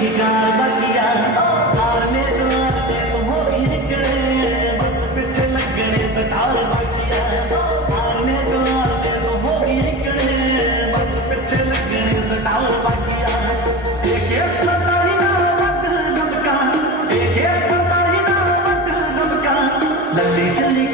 car बाकिया हारने तो हो गई निकले बस पीछे लगने से कार बाकिया हारने तो हो गई निकले बस पीछे लगने से कार बाकिया एक सताई ना वक्त दमका एक सताई ना वक्त दमका लल्ली चली